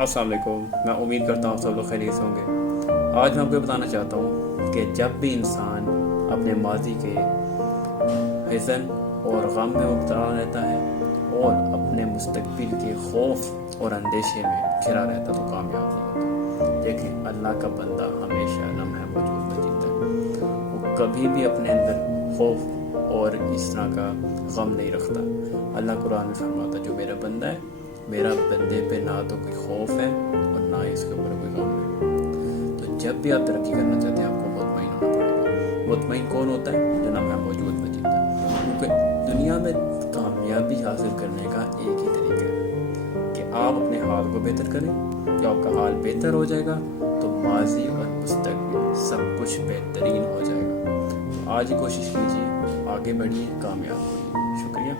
अस्सलाम वालेकुम। मैं उम्मीद करता हूँ सब लोग खैरियत से होंगे। आज मैं आपको बताना चाहता हूँ कि जब भी इंसान अपने माजी के हज़न और गम में मुब्तला रहता है और अपने मुस्तकबिल के खौफ और अंदेशे में घिरा रहता तो कामयाब नहीं होता। देखें, अल्लाह का बंदा हमेशा लम्हे मौजूद में जीता है। वो कभी भी अपने अंदर खौफ और इस तरह का गम नहीं रखता। अल्लाह कुरान में फरमाता, जो मेरा बंदा है, मेरा बंदे पे ना तो कोई खौफ है और ना ही इसके ऊपर कोई गम है। तो जब भी आप तरक्की करना चाहते हैं, आपको मुतमईन होना पड़ेगा। मुतमईन कौन होता है? जो लम्हा मौजूद में जीता है। क्योंकि दुनिया में कामयाबी हासिल करने का एक ही तरीका है कि आप अपने हाल को बेहतर करें। जब आपका हाल बेहतर हो जाएगा तो माजी और मुस्तकबिल सब कुछ बेहतरीन हो जाएगा। तो आज ही कोशिश कीजिए, आगे बढ़िए, कामयाब होइए। शुक्रिया।